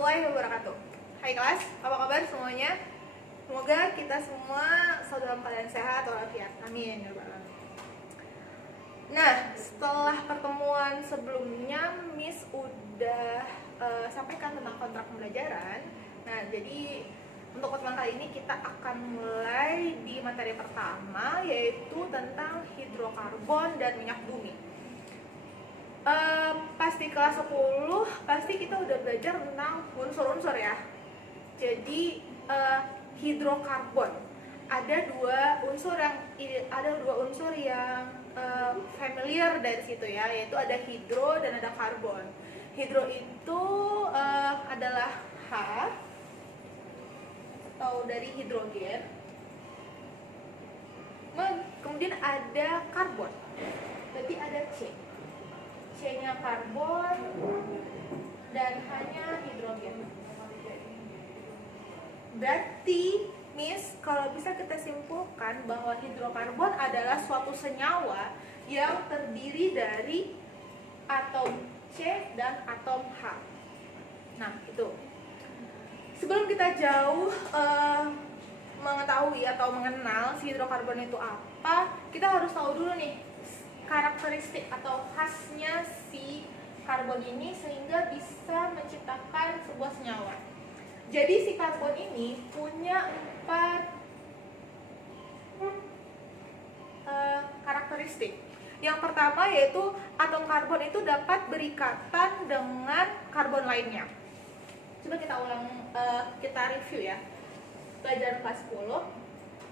warahmatullahi wabarakatuh. Hai kelas, apa kabar semuanya? Semoga kita semua selalu dalam keadaan sehat walafiat. Amin ya rabbal alamin. Nah, setelah pertemuan sebelumnya, Miss udah sampaikan tentang kontrak pembelajaran. Nah, jadi untuk pertemuan kali ini kita akan mulai di materi pertama, yaitu tentang hidrokarbon dan minyak bumi. Pasti kelas 10 pasti kita udah belajar tentang unsur-unsur ya. Jadi hidrokarbon ada dua unsur yang familiar dari situ ya, yaitu ada hidro dan ada karbon. Hidro itu adalah H atau dari hidrogen. Kemudian ada karbon, berarti ada C. C-nya karbon dan hanya hidrogen. Berarti, Miss, kalau bisa kita simpulkan bahwa hidrokarbon adalah suatu senyawa yang terdiri dari atom C dan atom H. Nah, itu. Sebelum kita jauh mengetahui atau mengenal si hidrokarbon itu apa, kita harus tahu dulu nih karakteristik atau khasnya si karbon ini sehingga bisa menciptakan sebuah senyawa. Jadi si karbon ini punya 4 karakteristik. Yang pertama yaitu atom karbon itu dapat berikatan dengan karbon lainnya. Coba kita ulang, kita review ya. Pelajaran kelas 10,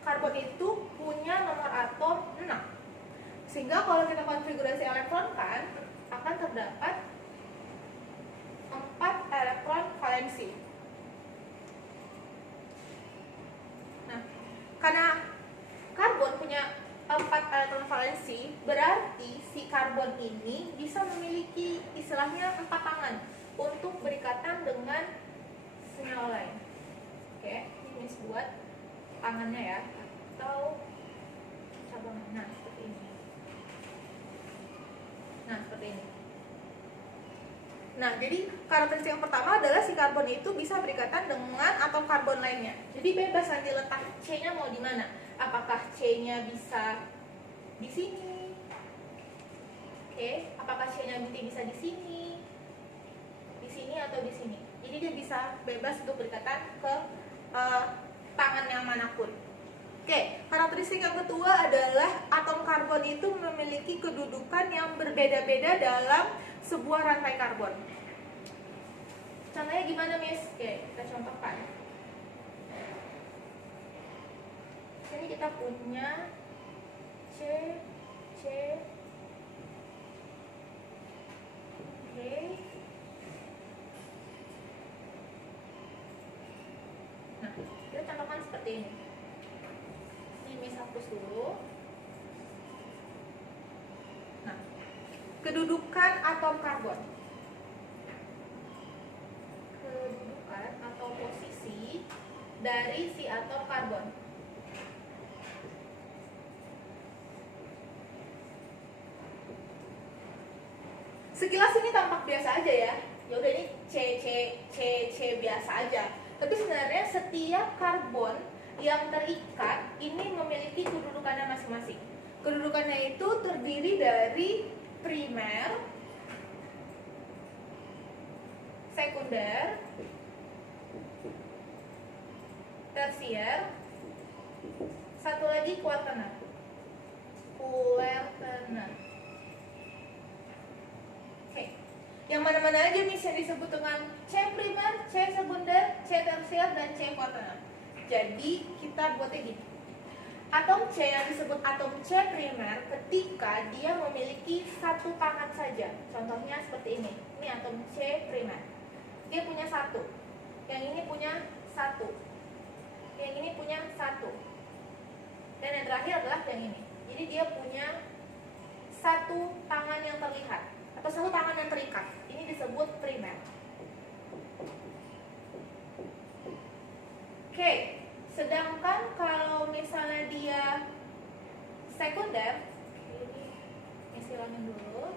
karbon itu punya nomor atom 6. Sehingga kalau kita konfigurasi elektron kan akan terdapat 4 elektron valensi. Nah, karena karbon punya 4 elektron valensi, berarti si karbon ini bisa memiliki istilahnya 4 tangan untuk berikatan dengan senyawa lain. Oke, ini buat tangannya ya, atau cabang. Nah, seperti ini. Nah, seperti ini. Nah, jadi karakteristik yang pertama adalah si karbon itu bisa berikatan dengan atom karbon lainnya. Jadi bebas nanti letak C-nya mau di mana. Apakah C-nya bisa di sini? Oke, apakah C-nya bisa di sini atau di sini. Jadi dia bisa bebas untuk berikatan ke tangan yang manapun. Oke, karakteristik yang kedua adalah atom karbon itu memiliki kedudukan yang berbeda-beda dalam sebuah rantai karbon. Contohnya gimana, Miss? Oke, kita contohkan. Sini kita punya C. Oke. Nah, kita contohkan seperti ini. Miss hapus dulu. Nah, kedudukan atom karbon. Kedudukan atau posisi dari si atom karbon. Sekilas ini tampak biasa aja ya. Ya udah ini C biasa aja. Tapi sebenarnya setiap karbon yang terikat ini memiliki kedudukannya masing-masing. Kedudukannya itu terdiri dari primer, sekunder, tersier, satu lagi kuaterner. Oke. Yang mana-mana aja nih yang disebut dengan C primer, C sekunder, C tersier, dan C kuaterner. Jadi kita buatnya gini. Atom C yang disebut atom C primer ketika dia memiliki satu tangan saja. Contohnya seperti ini. Ini atom C primer. Dia punya satu. Yang ini punya satu. Yang ini punya satu. Dan yang terakhir adalah yang ini. Jadi dia punya satu tangan yang terlihat atau satu tangan yang terikat. Ini disebut primer. Oke. Sedangkan kalau misalnya dia sekunder, ini istilahnya dulu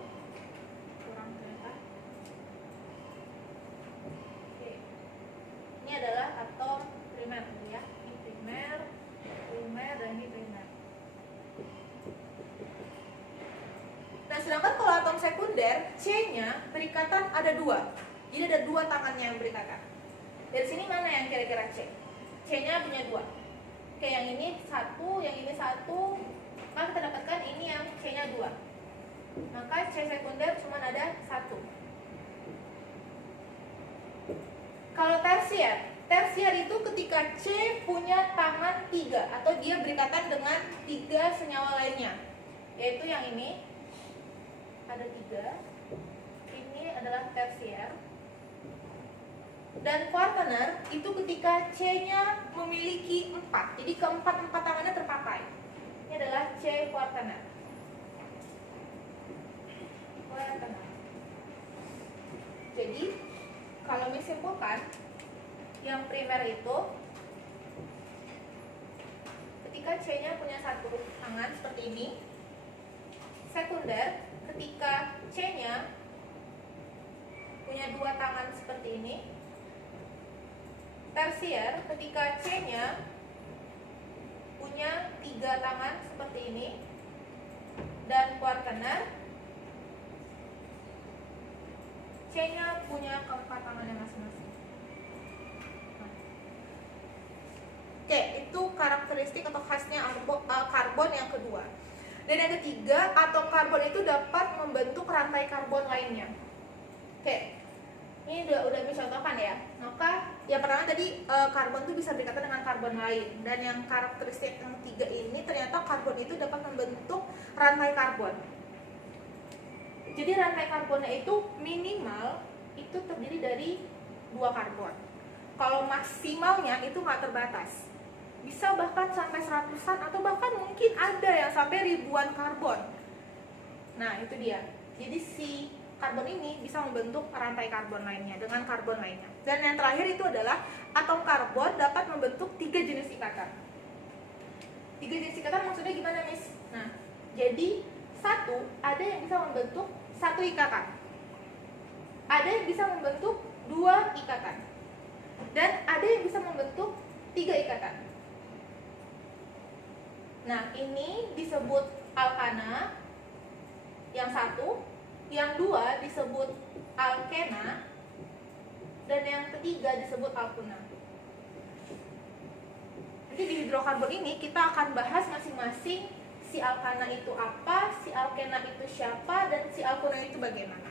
kurang terlihat. Oke. sekunder, C-nya berikatan ada 2. Jadi ada 2 tangannya yang berikatan. Dari sini mana yang kira-kira C? C-nya punya 2. Oke, yang ini 1, yang ini 1. Maka kita dapatkan ini yang C-nya 2. Maka C sekunder cuma ada 1. Kalau tersier itu ketika C punya tangan 3 atau dia berikatan dengan 3 senyawa lainnya, yaitu yang ini ada 3. Ini adalah tersier. Dan kuartener itu ketika C-nya memiliki 4. Jadi keempat tangannya terpakai. Ini adalah C kuartener. Jadi kalau disimpulkan, yang primer itu ketika C-nya punya 1 tangan seperti ini. Sekunder ketika C-nya punya 2 tangan seperti ini. Tersier ketika C-nya punya 3 tangan seperti ini. Dan kuartener C-nya punya keempat tangannya masing-masing. Oke, itu karakteristik atau khasnya karbon yang kedua. Dan yang ketiga, atom karbon itu dapat membentuk rantai karbon lainnya. Oke, ini udah dicontohkan ya. Maka yang pertama tadi karbon itu bisa berikatan dengan karbon lain. Dan yang karakteristik yang ketiga ini ternyata karbon itu dapat membentuk rantai karbon. Jadi rantai karbonnya itu minimal itu terdiri dari 2 karbon. Kalau maksimalnya itu nggak terbatas. Bisa bahkan sampai 100-an atau bahkan mungkin ada yang sampai ribuan karbon. Nah, itu dia. Jadi si karbon ini bisa membentuk rantai karbon lainnya dengan karbon lainnya. Dan yang terakhir itu adalah atom karbon dapat membentuk 3 jenis ikatan. 3 jenis ikatan maksudnya gimana, Miss? Nah, jadi satu, ada yang bisa membentuk 1 ikatan. Ada yang bisa membentuk 2 ikatan. Dan ada yang bisa membentuk 3 ikatan. Nah, ini disebut alkana. Yang 1, yang 2 disebut alkena, dan yang ketiga disebut alkuna. Nanti di hidrokarbon ini kita akan bahas masing-masing si alkana itu apa, si alkena itu siapa, dan si alkuna itu bagaimana.